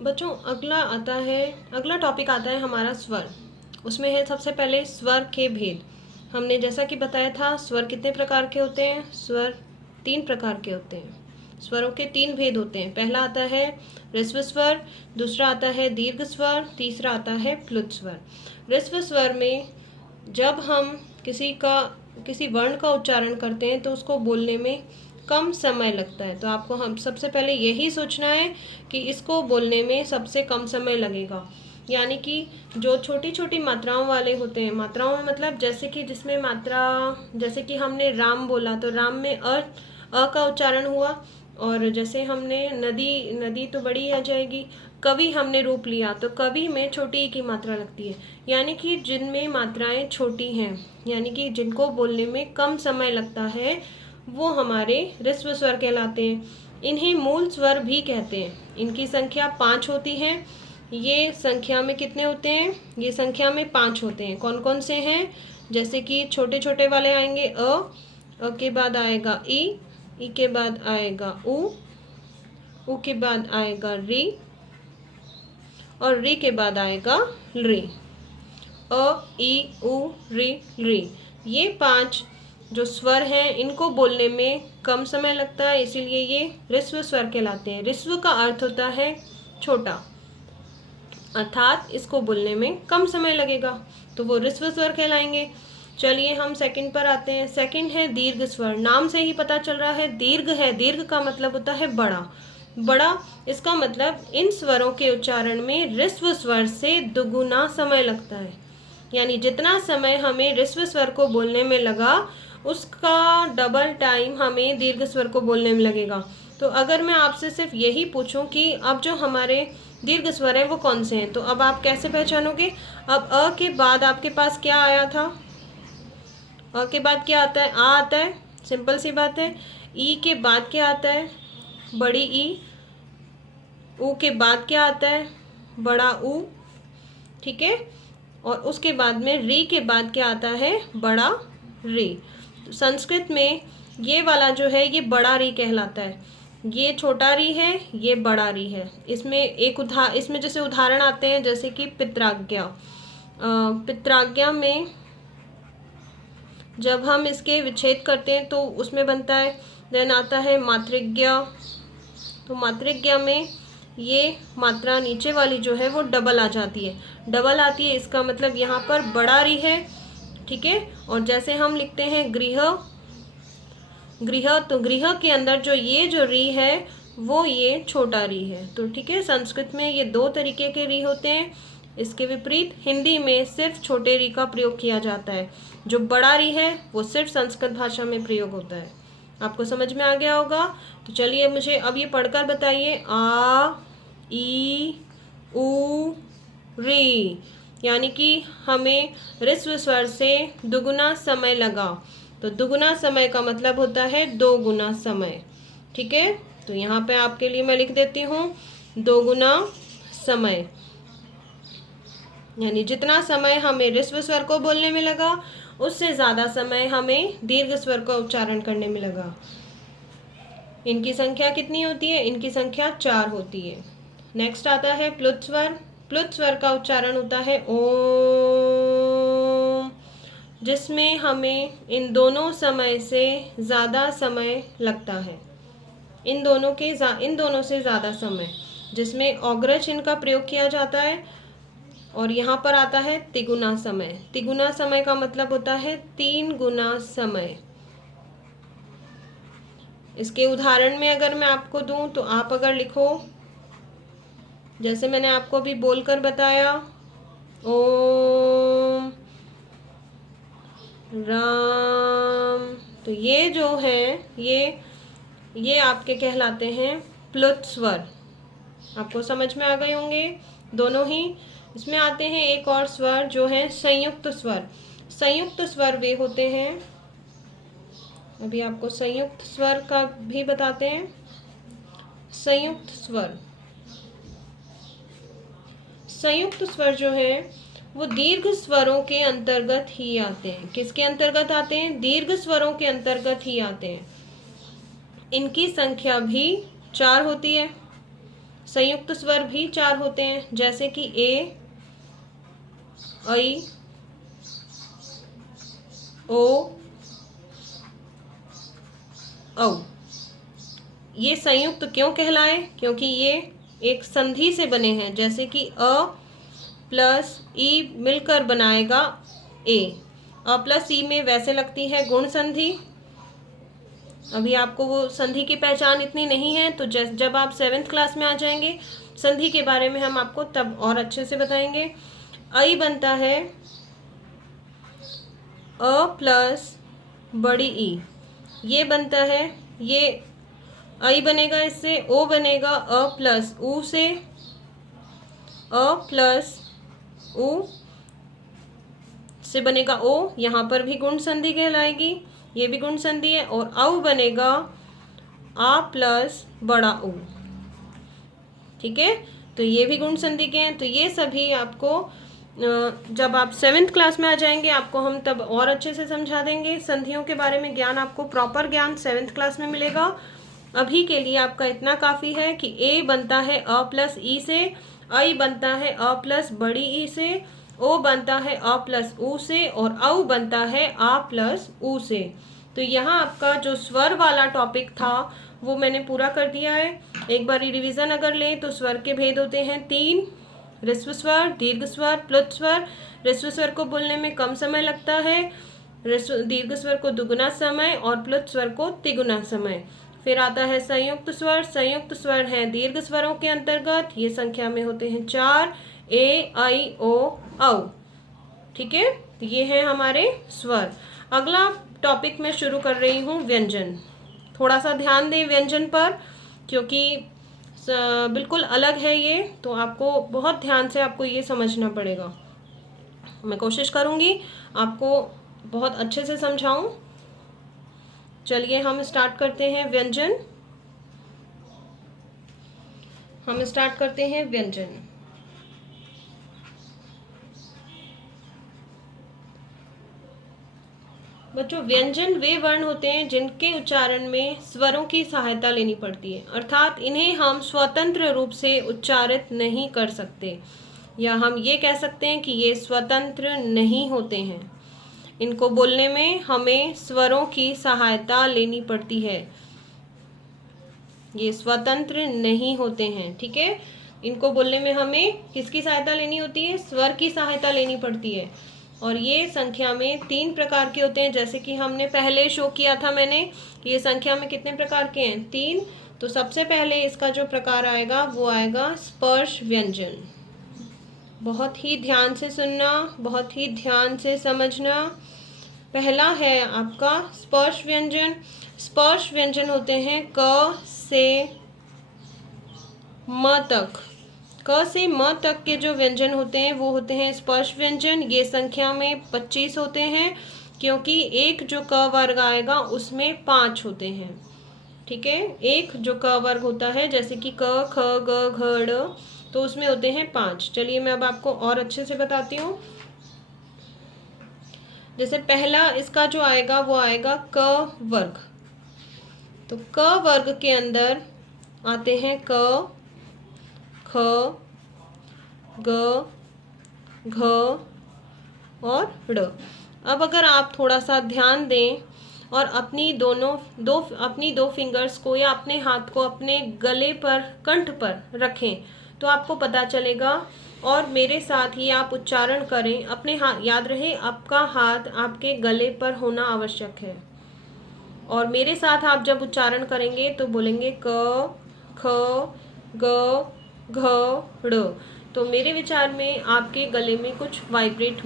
बच्चों अगला टॉपिक आता है हमारा स्वर। उसमें है सबसे पहले स्वर के भेद। हमने जैसा कि बताया था स्वर कितने प्रकार के होते हैं। स्वर 3 प्रकार के होते हैं। स्वरों के 3 भेद होते हैं। पहला आता है ह्रस्व स्वर, दूसरा आता है दीर्घ स्वर, तीसरा आता है प्लुत स्वर। ह्रस्व स्वर में जब हम किसी वर्ण का उच्चारण करते हैं तो उसको बोलने में कम समय लगता है। तो आपको हम सबसे पहले यही सोचना है कि इसको बोलने में सबसे कम समय लगेगा। यानी कि जो छोटी छोटी मात्राओं वाले होते हैं, मात्राओं में मतलब जैसे कि जिसमें मात्रा, जैसे कि हमने राम बोला तो राम में अ का उच्चारण हुआ। और जैसे हमने नदी, नदी तो बड़ी आ जाएगी। कवि हमने रूप लिया तो कवि में छोटी ई की मात्रा लगती है। यानी कि जिनमें मात्राएं छोटी हैं, यानी कि जिनको बोलने में कम समय लगता है, वो हमारे ह्रस्व स्वर कहलाते हैं। इन्हें मूल स्वर भी कहते हैं। इनकी संख्या 5 होती है। ये संख्या में कितने होते हैं? ये संख्या में 5 होते हैं। कौन कौन से हैं? जैसे कि छोटे छोटे वाले आएंगे अ के बाद आएगा ई के बाद आएगा उ के बाद आएगा री, और री के बाद आएगा री। अ ई उ री री, ये 5 जो स्वर हैं इनको बोलने में कम समय लगता है, इसीलिए ये ह्रस्व स्वर कहलाते हैं। ह्रस्व का अर्थ होता है छोटा, अर्थात इसको बोलने में कम समय लगेगा, तो वो ह्रस्व स्वर कहलाएंगे। चलिए हम सेकंड पर आते हैं। सेकंड है दीर्घ स्वर। नाम से ही पता चल रहा है दीर्घ है। दीर्घ का मतलब होता है बड़ा। बड़ा, इसका मतलब इन स्वरों के उच्चारण में ह्रस्व स्वर से दुगुना समय लगता है। यानी जितना समय हमें ह्रस्व स्वर को बोलने में लगा, उसका डबल टाइम हमें दीर्घ स्वर को बोलने में लगेगा। तो अगर मैं आपसे सिर्फ यही पूछूं कि अब जो हमारे दीर्घ स्वर हैं वो कौन से हैं, तो अब आप कैसे पहचानोगे? अब अ के बाद आपके पास क्या आया था? अ के बाद क्या आता है? आ आता है, सिंपल सी बात है। ई के बाद क्या आता है? बड़ी ई। ऊ के बाद क्या आता है? बड़ा ऊ। ठीक है। और उसके बाद में री के बाद क्या आता है? बड़ा री। तो संस्कृत में ये वाला जो है ये बड़ा री कहलाता है। ये छोटा री है, ये बड़ा री है। इसमें जैसे उदाहरण आते हैं, जैसे कि पित्राज्ञा। पित्राज्ञा में जब हम इसके विच्छेद करते हैं तो उसमें बनता है, देन आता है मातृज्ञा। तो मातृज्ञा में ये मात्रा नीचे वाली जो है वो डबल आ जाती है। डबल आती है, इसका मतलब यहाँ पर बड़ा री है। ठीक है। और जैसे हम लिखते हैं गृह, गृह, तो गृह के अंदर जो री है वो ये छोटा री है। तो ठीक है, संस्कृत में ये 2 तरीके के री होते हैं। इसके विपरीत हिंदी में सिर्फ छोटे री का प्रयोग किया जाता है। जो बड़ा री है वो सिर्फ संस्कृत भाषा में प्रयोग होता है। आपको समझ में आ गया होगा। तो चलिए मुझे अब ये पढ़कर बताइए। आ ई उ री, यानी कि हमें ह्रस्व स्वर से दुगुना समय लगा। तो दुगुना समय का मतलब होता है 2 गुना समय। ठीक है। तो यहाँ पे आपके लिए मैं लिख देती हूँ 2 गुना समय। यानी जितना समय हमें ह्रस्व स्वर को बोलने में लगा, उससे ज़्यादा समय हमें दीर्घ स्वर का उच्चारण करने में लगा। इनकी संख्या कितनी होती है? इनकी संख्या 4 होती है। नेक्स्ट आता है प्लुत स्वर। प्लुत स्वर का उच्चारण होता है ओम, जिसमें हमें इन दोनों समय से ज़्यादा समय लगता है। इन दोनों से ज़्यादा समय, जिसमें औग्र चिन्ह का प्रयोग किया जाता है। और यहाँ पर आता है तिगुना समय। तिगुना समय का मतलब होता है 3 गुना समय। इसके उदाहरण में अगर मैं आपको दूं तो आप अगर लिखो, जैसे मैंने आपको अभी बोलकर बताया, ओम राम, तो ये जो है ये आपके कहलाते हैं प्लुत स्वर। आपको समझ में आ गए होंगे दोनों ही। इसमें आते हैं एक और स्वर जो है संयुक्त स्वर। संयुक्त स्वर वे होते हैं, अभी आपको संयुक्त स्वर का भी बताते हैं। संयुक्त स्वर, संयुक्त स्वर जो है वो दीर्घ स्वरों के अंतर्गत ही आते हैं। किसके अंतर्गत आते हैं? दीर्घ स्वरों के अंतर्गत ही आते हैं। इनकी संख्या भी 4 होती है। संयुक्त स्वर भी 4 होते हैं, जैसे कि ए, ऐ, ओ, औ। ये संयुक्त क्यों कहलाए? क्योंकि ये एक संधि से बने हैं, जैसे कि अ प्लस ई मिलकर बनाएगा ए। अ प्लस ई में वैसे लगती है गुण संधि। अभी आपको वो संधि की पहचान इतनी नहीं है, तो जब आप 7th क्लास में आ जाएंगे संधि के बारे में हम आपको तब और अच्छे से बताएंगे। ऐ बनता है अ प्लस बड़ी ई, ये बनता है, ये ऐ बनेगा, इससे ओ बनेगा अ प्लस ऊ से, अ प्लस ऊ से बनेगा ओ, यहाँ पर भी गुण संधि कहलाएगी, ये भी गुण संधि है। और औ बनेगा आ प्लस बड़ा ऊ, ठीक है, तो ये भी गुण संधि के हैं। तो ये सभी आपको जब आप 7th क्लास में आ जाएंगे आपको हम तब और अच्छे से समझा देंगे। संधियों के बारे में ज्ञान, आपको प्रॉपर ज्ञान 7th क्लास में मिलेगा। अभी के लिए आपका इतना काफ़ी है कि ए बनता है अ प्लस ई से, ऐ बनता है अ प्लस बड़ी ई से, ओ बनता है अ प्लस ऊ से, और औ बनता है आ प्लस ऊ से। तो यहाँ आपका जो स्वर वाला टॉपिक था वो मैंने पूरा कर दिया है। एक बार रिवीजन अगर लें तो स्वर के भेद होते हैं 3, ह्रस्व स्वर, दीर्घ स्वर, प्लुत स्वर। ह्रस्व स्वर को बोलने में कम समय लगता है, दीर्घ स्वर को दुगुना समय और प्लुत स्वर को तिगुना समय। फिर आता है संयुक्त स्वर। संयुक्त स्वर हैं दीर्घ स्वरों के अंतर्गत, ये संख्या में होते हैं 4, ए, ऐ, ओ, औ, ठीक है। तो ये है हमारे स्वर। अगला टॉपिक मैं शुरू कर रही हूँ व्यंजन। थोड़ा सा ध्यान दें व्यंजन पर, क्योंकि बिल्कुल अलग है ये, तो आपको बहुत ध्यान से आपको ये समझना पड़ेगा। मैं कोशिश करूँगी आपको बहुत अच्छे से समझाऊं। चलिए हम स्टार्ट करते हैं व्यंजन। हम स्टार्ट करते हैं व्यंजन। बच्चों, व्यंजन वे वर्ण होते हैं जिनके उच्चारण में स्वरों की सहायता लेनी पड़ती है, अर्थात इन्हें हम स्वतंत्र रूप से उच्चारित नहीं कर सकते, या हम ये कह सकते हैं कि ये स्वतंत्र नहीं होते हैं। इनको बोलने में हमें स्वरों की सहायता लेनी पड़ती है, ये स्वतंत्र नहीं होते हैं, ठीक है। इनको बोलने में हमें किसकी सहायता लेनी होती है? स्वर की सहायता लेनी पड़ती है। और ये संख्या में 3 प्रकार के होते हैं, जैसे कि हमने पहले शो किया था मैंने, ये संख्या में कितने प्रकार के हैं? 3। तो सबसे पहले इसका जो प्रकार आएगा वो आएगा स्पर्श व्यंजन। बहुत ही ध्यान से सुनना, बहुत ही ध्यान से समझना। पहला है आपका स्पर्श व्यंजन। स्पर्श व्यंजन होते हैं क से म तक। क से म तक के जो व्यंजन होते हैं वो होते हैं स्पर्श व्यंजन। ये संख्या में 25 होते हैं, क्योंकि एक जो क वर्ग आएगा उसमें 5 होते हैं, ठीक है। एक जो क वर्ग होता है, जैसे कि क, ख, ग, घ, ड़, तो उसमें होते हैं 5। चलिए मैं अब आपको और अच्छे से बताती हूँ। जैसे पहला इसका जो आएगा वो आएगा क वर्ग। तो क वर्ग के अंदर आते हैं क, ख, ग, घ और ड़। अब अगर आप थोड़ा सा ध्यान दें और अपनी दो फिंगर्स को या अपने हाथ को अपने गले पर, कंठ पर रखें, तो आपको पता चलेगा। और मेरे साथ ही आप उच्चारण करें। अपने हाथ, याद रहे आपका हाथ आपके गले पर होना आवश्यक है। और मेरे साथ आप जब उच्चारण करेंगे तो बोलेंगे क, ख, ग, घ, ड़। तो मेरे विचार में आपके गले में कुछ वाइब्रेट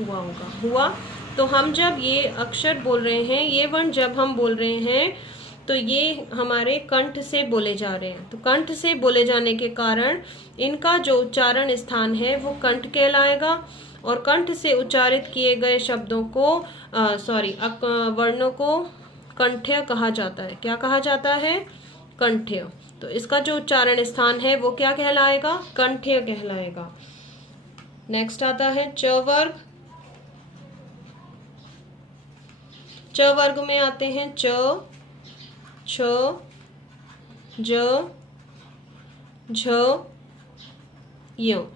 हुआ। तो हम जब ये अक्षर बोल रहे हैं, ये वर्ण जब हम बोल रहे हैं, तो ये हमारे कंठ से बोले जा रहे हैं। तो कंठ से बोले जाने के कारण इनका जो उच्चारण स्थान है वो कंठ कहलाएगा। और कंठ से उच्चारित किए गए शब्दों को वर्णों को कंठ्य कहा जाता है। क्या कहा जाता है? कंठ्य। तो इसका जो उच्चारण स्थान है वो क्या कहलाएगा? कंठ्य कहलाएगा। नेक्स्ट आता है च वर्ग। च वर्ग में आते हैं च, छ, ज, झ, य,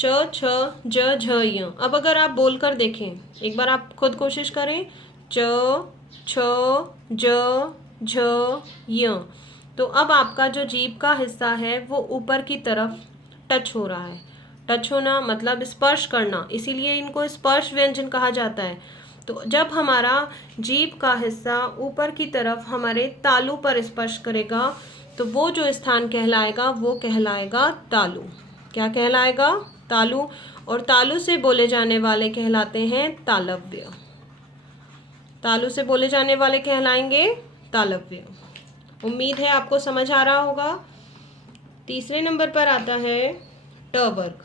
च छ ज झ य। अब अगर आप बोल कर देखें, एक बार आप खुद कोशिश करें, च छ ज झ य। तो अब आपका जो जीभ का हिस्सा है वो ऊपर की तरफ टच हो रहा है। टच होना मतलब स्पर्श करना, इसीलिए इनको स्पर्श व्यंजन कहा जाता है। तो जब हमारा जीभ का हिस्सा ऊपर की तरफ हमारे तालू पर स्पर्श करेगा तो वो जो स्थान कहलाएगा वो कहलाएगा तालु। क्या कहलाएगा? तालु। और तालु से बोले जाने वाले कहलाते हैं तालव्य। तालु से बोले जाने वाले कहलाएंगे तालव्य। उम्मीद है आपको समझ आ रहा होगा। तीसरे नंबर पर आता है ट वर्ग।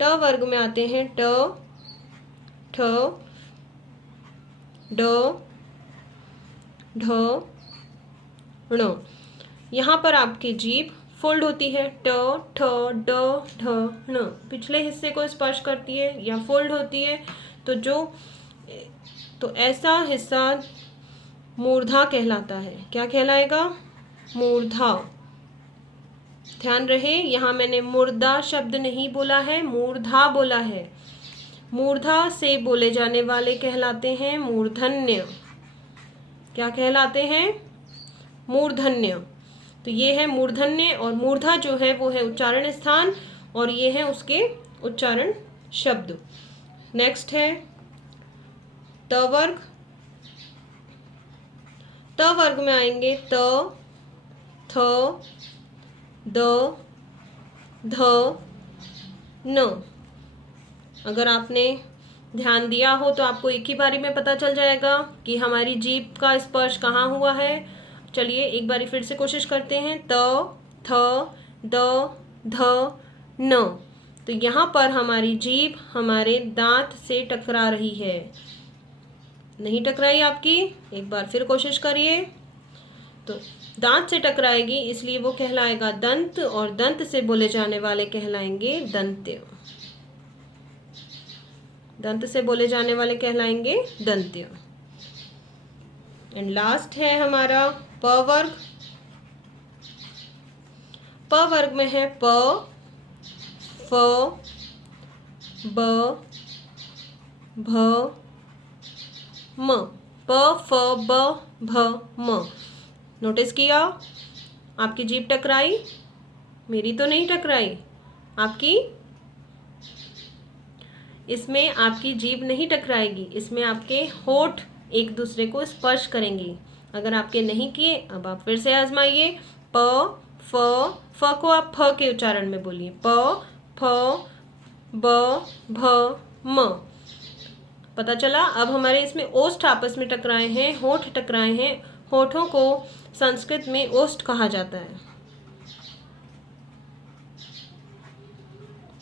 ट वर्ग में आते हैं ट, ठ, ड, ढ, ण। यहाँ पर आपकी जीभ फोल्ड होती है, ट, ठ, ड, ढ, ण। पिछले हिस्से को स्पर्श करती है या फोल्ड होती है। तो ऐसा हिस्सा मूर्धा कहलाता है। क्या कहलाएगा? मूर्धा। ध्यान रहे, यहाँ मैंने मुर्दा शब्द नहीं बोला है, मूर्धा बोला है। मूर्धा से बोले जाने वाले कहलाते हैं मूर्धन्य। क्या कहलाते हैं? मूर्धन्य। तो ये है मूर्धन्य, और मूर्धा जो है वो है उच्चारण स्थान, और ये है उसके उच्चारण शब्द। नेक्स्ट है त वर्ग। त वर्ग में आएंगे त, थ, द, ध, न। अगर आपने ध्यान दिया हो तो आपको एक ही बारी में पता चल जाएगा कि हमारी जीभ का स्पर्श कहाँ हुआ है। चलिए एक बारी फिर से कोशिश करते हैं। त, थ, द, ध, न। तो यहाँ पर हमारी जीभ हमारे दांत से टकरा रही है। नहीं टकराई आपकी? एक बार फिर कोशिश करिए। तो दांत से टकराएगी, इसलिए वो कहलाएगा दंत, और दंत से बोले जाने वाले कहलाएंगे दंत्य। दंत से बोले जाने वाले कहलाएंगे दंत्य। एंड लास्ट है हमारा प वर्ग। प वर्ग में है प, फ, ब, भ, म। प, फ, ब, भ, म। नोटिस किया? आपकी जीभ टकराई? मेरी तो नहीं टकराई। आपकी? इसमें आपकी जीभ नहीं टकराएगी, इसमें आपके होठ एक दूसरे को स्पर्श करेंगी। अगर आपके नहीं किए, अब आप फिर से आजमाइए। प, फ को आप फ के उच्चारण में बोलिए। प, फ, ब, भ, म। पता चला? अब हमारे इसमें ओष्ठ आपस में टकराए हैं, होठ टकराए हैं। होठों को संस्कृत में ओष्ठ कहा जाता है।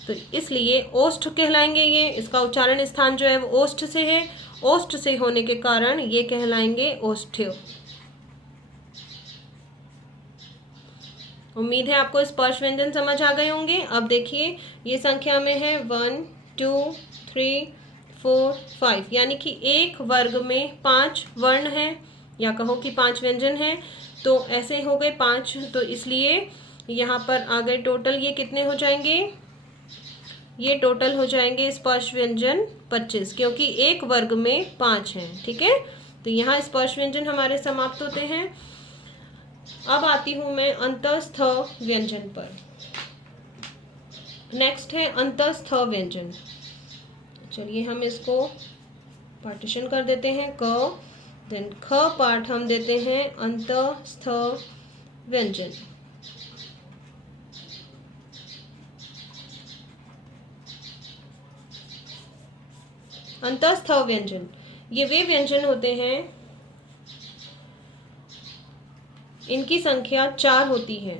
तो इसलिए ओष्ठ कहलाएंगे ये। इसका उच्चारण स्थान जो है वो ओष्ठ से है। ओष्ठ से होने के कारण ये कहलाएंगे ओष्ठ्य। उम्मीद है आपको स्पर्श व्यंजन समझ आ गए होंगे। अब देखिए, ये संख्या में है 1 2 3 4 5, यानी कि एक वर्ग में 5 वर्ण हैं, या कहो कि 5 व्यंजन हैं। तो ऐसे हो गए 5, तो इसलिए यहाँ पर आ गए टोटल ये कितने हो जाएंगे? ये टोटल हो जाएंगे स्पर्श व्यंजन 25, क्योंकि एक वर्ग में 5 हैं। ठीक है, तो यहाँ स्पर्श व्यंजन हमारे समाप्त होते हैं। अब आती हूँ मैं अंतस्थ व्यंजन पर। नेक्स्ट है अंतस्थ व्यंजन। चलिए हम इसको पार्टीशन कर देते हैं। क, देन ख पार्ट हम देते हैं अंतस्थ व्यंजन। अंतस्थ व्यंजन ये वे व्यंजन होते हैं, इनकी संख्या 4 होती है।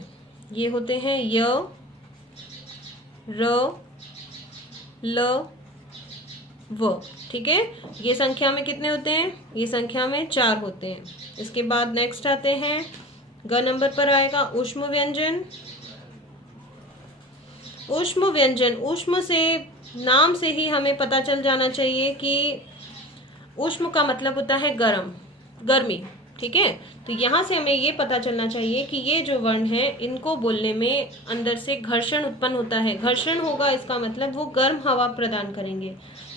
ये होते हैं य, र, ल, व। ठीक है, ये संख्या में कितने होते हैं? ये संख्या में 4 होते हैं। इसके बाद नेक्स्ट आते हैं, ग नंबर पर आएगा ऊष्म व्यंजन। ऊष्म व्यंजन, ऊष्म से नाम से ही हमें पता चल जाना चाहिए कि ऊष्म का मतलब होता है गर्म, गर्मी। ठीक है। तो यहाँ से हमें ये पता चलना चाहिए कि ये जो वर्ण है इनको बोलने में अंदर से घर्षण उत्पन्न होता है। घर्षण होगा इसका मतलब वो गर्म हवा प्रदान करेंगे।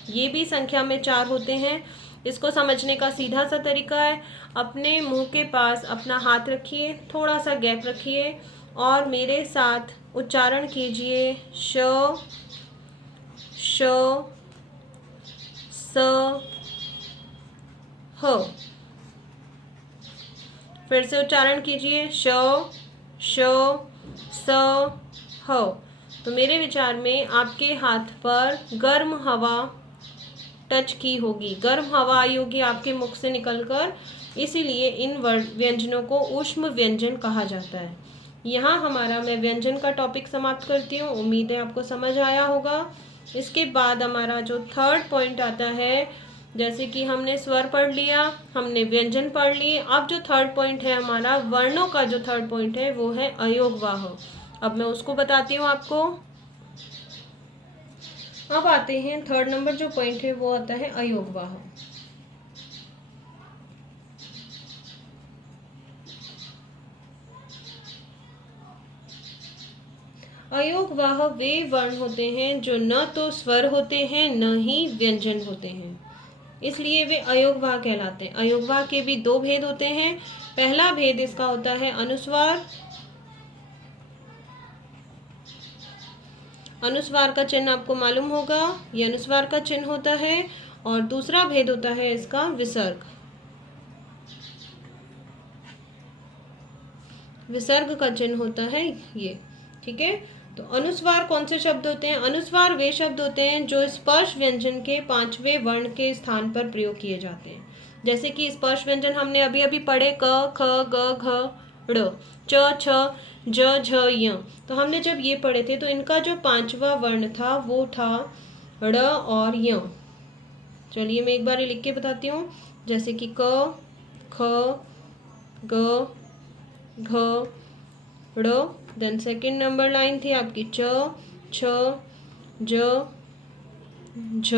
ये भी संख्या में 4 होते हैं। इसको समझने का सीधा सा तरीका है, अपने मुंह के पास अपना हाथ रखिए, थोड़ा सा गैप रखिए और मेरे साथ उच्चारण कीजिए श श स ह। फिर से उच्चारण कीजिए श श स ह। तो मेरे विचार में आपके हाथ पर गर्म हवा टच की होगी, गर्म हवा आई होगी आपके मुख से निकलकर, इसीलिए इन व्यंजनों को ऊष्म व्यंजन कहा जाता है। यहाँ हमारा मैं व्यंजन का टॉपिक समाप्त करती हूँ। उम्मीद है आपको समझ आया होगा। इसके बाद हमारा जो थर्ड पॉइंट आता है, जैसे कि हमने स्वर पढ़ लिया, हमने व्यंजन पढ़ लिए, अब जो थर्ड पॉइंट है हमारा वर्णों का जो थर्ड पॉइंट है वो है अयोगवाह। अब मैं उसको बताती हूँ आपको। अब आते हैं थर्ड नंबर जो पॉइंट है वो आता है अयोगवाह। अयोगवाह वे वर्ण होते हैं जो न तो स्वर होते हैं न ही व्यंजन होते हैं, इसलिए वे अयोगवाह कहलाते हैं। अयोगवाह के भी 2 भेद होते हैं। पहला भेद इसका होता है अनुस्वार। अनुस्वार का चिन्ह आपको मालूम होगा, ये अनुस्वार का चिन्ह होता है। और दूसरा भेद होता है इसका विसर्ग। विसर्ग का चिन्ह होता है ये, ठीक है। तो अनुस्वार कौन से शब्द होते हैं? अनुस्वार वे शब्द होते हैं जो स्पर्श व्यंजन के 5वें वर्ण के स्थान पर प्रयोग किए जाते हैं। जैसे कि स्पर्श व्यंजन हमने अभी अभी पढ़े क ख ग घ ड़ च छ ज झ य। तो हमने जब ये पढ़े थे तो इनका जो 5वां वर्ण था वो था ड़ और य। चलिए मैं एक बार लिख के बताती हूँ। जैसे कि क ख ग घ ड़, देन सेकेंड नंबर लाइन थी आपकी च छ ज झ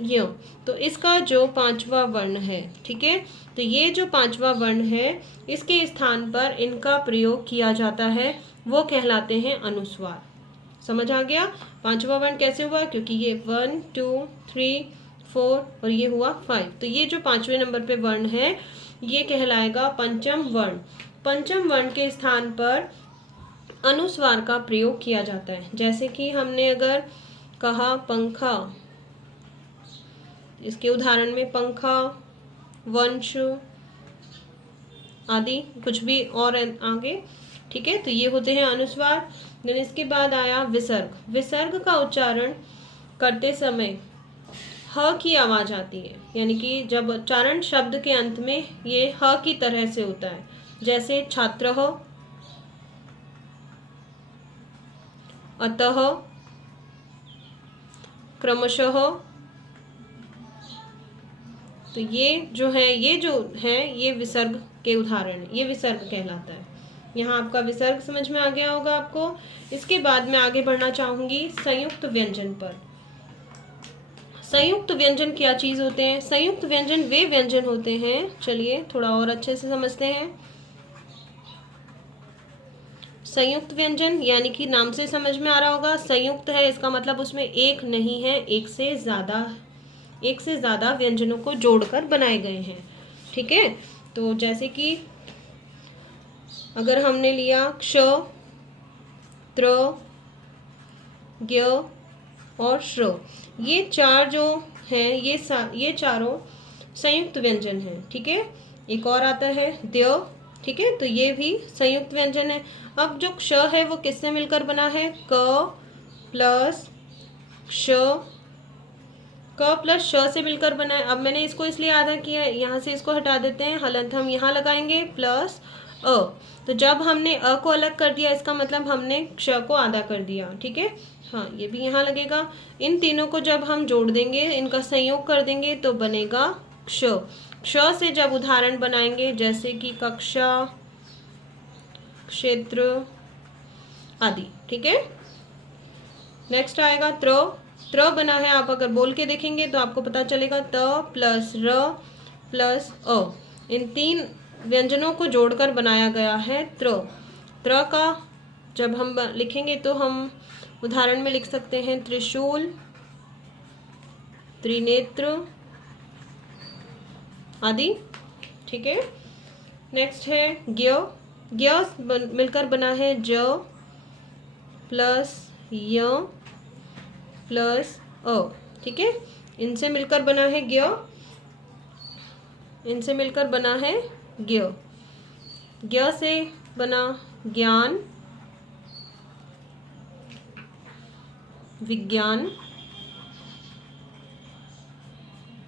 य। तो इसका जो 5वां वर्ण है, ठीक है, तो ये जो 5वां वर्ण है इसके स्थान पर इनका प्रयोग किया जाता है, वो कहलाते हैं अनुस्वार। समझ आ गया? 5वां वर्ण कैसे हुआ? क्योंकि ये 1 2 3 4 और ये हुआ 5, तो ये जो 5वें नंबर पे वर्ण है ये कहलाएगा पंचम वर्ण। पंचम वर्ण के स्थान पर अनुस्वार का प्रयोग किया जाता है। जैसे कि हमने अगर कहा पंखा, इसके उदाहरण में पंखा, वंश आदि कुछ भी और आगे, ठीक है, तो ये होते हैं अनुस्वार। देन इसके बाद आया विसर्ग। विसर्ग का उच्चारण करते समय ह की आवाज आती है, यानी कि जब उच्चारण शब्द के अंत में ये ह की तरह से होता है। जैसे छात्रः, अतः, क्रमशः। तो ये जो है ये विसर्ग के उदाहरण है, ये विसर्ग कहलाता है। यहाँ आपका विसर्ग समझ में आ गया होगा आपको। इसके बाद मैं आगे बढ़ना चाहूंगी संयुक्त व्यंजन पर। संयुक्त व्यंजन क्या चीज होते हैं? संयुक्त व्यंजन वे व्यंजन होते हैं, चलिए थोड़ा और अच्छे से समझते हैं। संयुक्त व्यंजन यानी कि नाम से समझ में आ रहा होगा, संयुक्त है इसका मतलब उसमें एक नहीं है, एक से ज्यादा व्यंजनों को जोड़कर बनाए गए हैं, ठीक है। तो जैसे कि अगर हमने लिया क्ष, त्र, ज्ञ और श्र, ये 4 जो हैं ये चारों संयुक्त व्यंजन हैं, ठीक है। एक और आता है द्य, ठीक है, तो ये भी संयुक्त व्यंजन है। अब जो क्ष है वो किससे मिलकर बना है? क प्लस क्ष, क प्लस श से मिलकर बना है। अब मैंने इसको इसलिए आधा किया है, यहाँ से इसको हटा देते हैं, हलंत हम यहाँ लगाएंगे प्लस अ। तो जब हमने अ को अलग कर दिया इसका मतलब हमने क्ष को आधा कर दिया, ठीक है। हाँ, ये भी यहाँ लगेगा। इन तीनों को जब हम जोड़ देंगे, इनका संयोग कर देंगे तो बनेगा क्ष। क्ष से जब उदाहरण बनाएंगे जैसे कि कक्षा, क्षेत्र आदि, ठीक है। नेक्स्ट आएगा त्र। त्र बना है, आप अगर बोल के देखेंगे तो आपको पता चलेगा त प्लस र प्लस अ। इन 3 व्यंजनों को जोड़कर बनाया गया है त्र। त्र का जब हम लिखेंगे तो हम उदाहरण में लिख सकते हैं त्रिशूल, त्रिनेत्र आदि। ठीक है। नेक्स्ट है ज्ञ। ज्ञ मिलकर बना है ज प्लस य प्लस अ। ठीक है। इनसे मिलकर बना है ज्ञ, इनसे मिलकर बना है ज्ञ। ज्ञ से बना ज्ञान, विज्ञान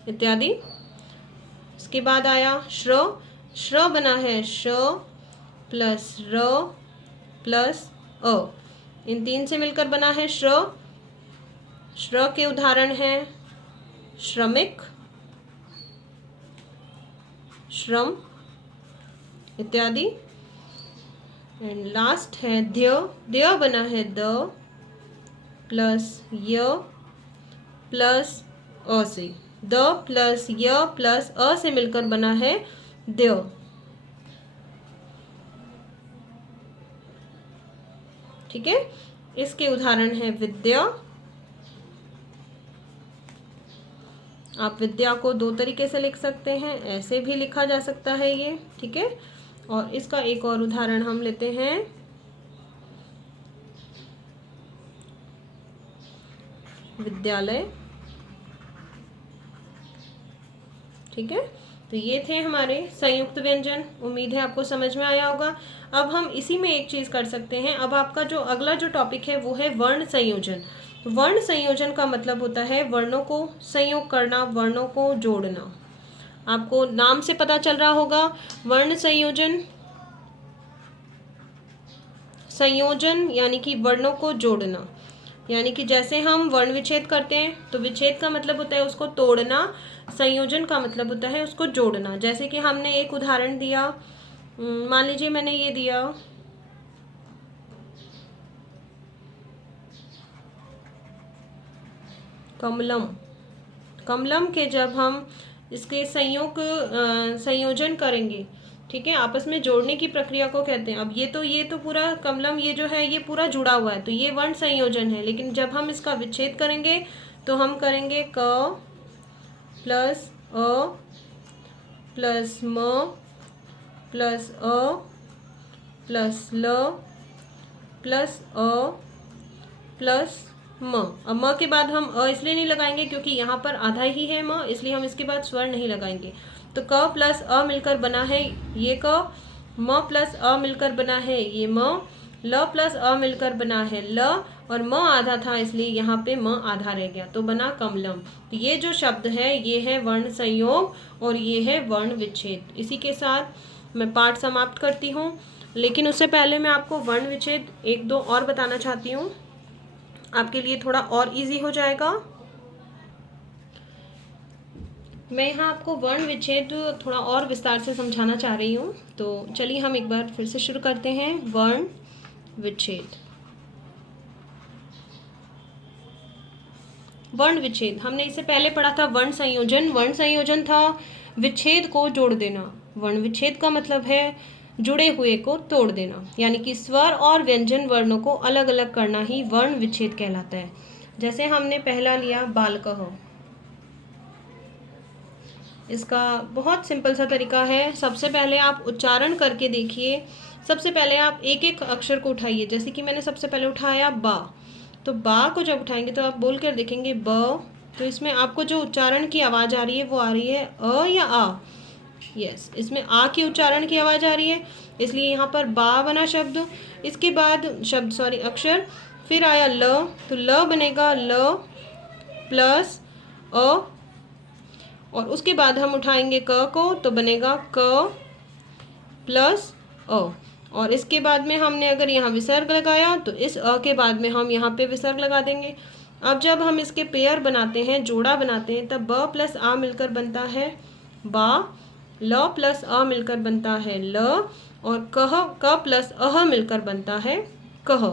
इत्यादि। इसके बाद आया श्र। श्र बना है श प्लस र प्लस अ। इन 3 से मिलकर बना है श्र। श्र के उदाहरण हैं श्रमिक, श्रम इत्यादि। एंड लास्ट है ध्य। ध्य बना है द प्लस य प्लस अ से। द प्लस य प्लस अ से मिलकर बना है ध्य। ठीक है। इसके उदाहरण है विद्या। आप विद्या को 2 तरीके से लिख सकते हैं, ऐसे भी लिखा जा सकता है ये। ठीक है। और इसका एक और उदाहरण हम लेते हैं विद्यालय। ठीक है। तो ये थे हमारे संयुक्त व्यंजन। उम्मीद है आपको समझ में आया होगा। अब हम इसी में एक चीज़ कर सकते हैं। अब आपका जो अगला जो टॉपिक है वो है वर्ण संयोजन। वर्ण संयोजन का मतलब होता है वर्णों को संयोग करना, वर्णों को जोड़ना। आपको नाम से पता चल रहा होगा वर्ण संयोजन। संयोजन यानी कि वर्णों को जोड़ना, यानी कि जैसे हम वर्ण विच्छेद करते हैं तो विच्छेद का मतलब होता है उसको तोड़ना, संयोजन का मतलब होता है उसको जोड़ना। जैसे कि हमने एक उदाहरण दिया, मान लीजिए मैंने ये दिया कमलम। कमलम के जब हम इसके संयोजन करेंगे, ठीक है, आपस में जोड़ने की प्रक्रिया को कहते हैं। अब ये तो पूरा कमलम ये जो है ये पूरा जुड़ा हुआ है, तो ये वर्ण संयोजन है। लेकिन जब हम इसका विच्छेद करेंगे तो हम करेंगे क प्लस अ प्लस म प्लस अ प्लस ल प्लस अ प्लस म। अब म के बाद हम अ इसलिए नहीं लगाएंगे क्योंकि यहाँ पर आधा ही है म, इसलिए हम इसके बाद स्वर नहीं लगाएंगे। तो क प्लस अ मिलकर बना है ये क, म प्लस अ मिलकर बना है ये म, ल प्लस अ मिलकर बना है ल, और म आधा था इसलिए यहाँ पे म आधा रह गया तो बना कमलम। तो ये जो शब्द है ये है वर्ण संयोग और ये है वर्ण विच्छेद। इसी के साथ मैं पाठ समाप्त करती हूँ, लेकिन उससे पहले मैं आपको वर्ण विच्छेद 1-2 और बताना चाहती हूँ, आपके लिए थोड़ा और इजी हो जाएगा। मैं यहाँ आपको वर्ण विच्छेद थोड़ा और विस्तार से समझाना चाह रही हूँ। तो चलिए हम एक बार फिर से शुरू करते हैं। वर्ण विच्छेद। वर्ण विच्छेद हमने इससे पहले पढ़ा था वर्ण संयोजन। वर्ण संयोजन था विच्छेद को जोड़ देना। वर्ण विच्छेद का मतलब है जुड़े हुए को तोड़ देना, यानी कि स्वर और व्यंजन वर्णों को अलग अलग करना ही वर्ण विच्छेद कहलाता है। जैसे हमने पहला लिया बालकः। इसका बहुत सिंपल सा तरीका है। सबसे पहले आप उच्चारण करके देखिए। सबसे पहले आप एक एक अक्षर को उठाइए। जैसे कि मैंने सबसे पहले उठाया बा, तो बा को जब उठाएंगे तो आप बोल कर देखेंगे ब, तो इसमें आपको जो उच्चारण की आवाज़ आ रही है वो आ रही है अ या आ। यस, इसमें आ की उच्चारण की आवाज़ आ रही है, इसलिए यहाँ पर बा बना शब्द। इसके बाद अक्षर, फिर आया ल, तो ल बनेगा ल प्लस अ, और उसके बाद हम उठाएंगे क को तो बनेगा क प्लस अ, और इसके बाद में हमने अगर यहाँ विसर्ग लगाया तो इस अ के बाद में हम यहाँ पे विसर्ग लगा देंगे। अब जब हम इसके पेयर बनाते हैं, जोड़ा बनाते हैं, तब ब प्लस आ मिलकर बनता है बा, ल प्लस अ मिलकर बनता है ल, और कह क प्लस अह मिलकर बनता है कह।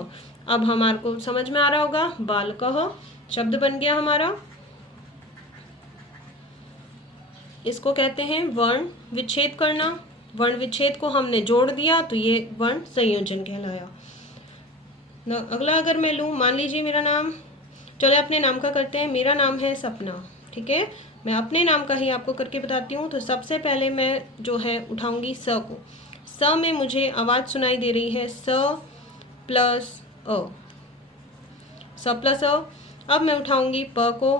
अब हमारे को समझ में आ रहा होगा, बालकः शब्द बन गया हमारा। इसको कहते हैं वर्ण विच्छेद करना। वर्ण विच्छेद को हमने जोड़ दिया तो ये वर्ण संयोजन कहलाया। अगला अगर मैं लूँ, मान लीजिए मेरा नाम, चलो अपने नाम का करते हैं। मेरा नाम है सपना, ठीक है। मैं अपने नाम का ही आपको करके बताती हूँ। तो सबसे पहले मैं जो है उठाऊंगी स को। स में मुझे आवाज़ सुनाई दे रही है स प्लस अ, स प्लस अ। अब मैं उठाऊंगी प को,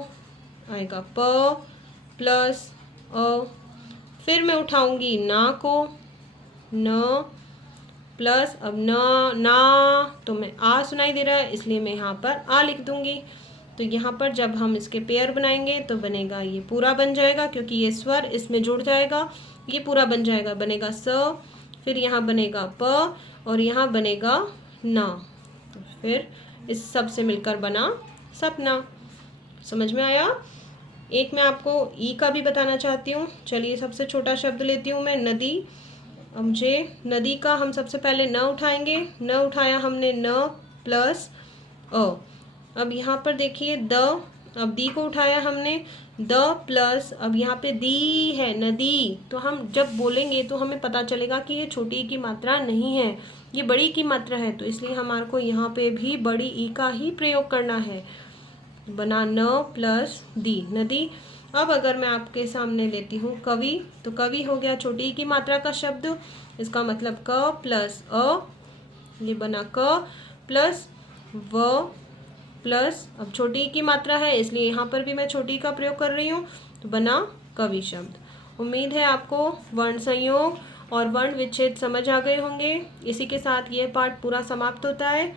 आएगा प प्लस अ। फिर मैं उठाऊंगी ना को, न प्लस, अब न ना तो मैं आ सुनाई दे रहा है इसलिए मैं यहाँ पर आ लिख दूंगी। तो यहाँ पर जब हम इसके पेयर बनाएंगे तो बनेगा, ये पूरा बन जाएगा क्योंकि ये स्वर इसमें जुड़ जाएगा, ये पूरा बन जाएगा, बनेगा स, फिर यहाँ बनेगा प और यहाँ बनेगा ना। तो फिर इस सब से मिलकर बना सपना। समझ में आया। एक मैं आपको ई का भी बताना चाहती हूँ। चलिए सबसे छोटा शब्द लेती हूँ मैं, नदी। अब मुझे नदी का हम सबसे पहले न उठाएंगे। न उठाया हमने, न प्लस अ। अब यहाँ पर देखिए द, अब दी को उठाया हमने, द प्लस, अब यहाँ पे दी है नदी। तो हम जब बोलेंगे तो हमें पता चलेगा कि ये छोटी ई की मात्रा नहीं है, ये बड़ी की मात्रा है। तो इसलिए हमारे को यहाँ पे भी बड़ी ई का ही प्रयोग करना है। बना न प्लस दी, नदी। अब अगर मैं आपके सामने लेती हूँ कवि, तो कवि हो गया छोटी की मात्रा का शब्द। इसका मतलब क प्लस अ, ये बना क प्लस व प्लस, अब छोटी की मात्रा है इसलिए यहाँ पर भी मैं छोटी का प्रयोग कर रही हूँ, तो बना कवि शब्द। उम्मीद है आपको वर्ण संयोग और वर्ण विच्छेद समझ आ गए होंगे। इसी के साथ ये पाठ पूरा समाप्त होता है।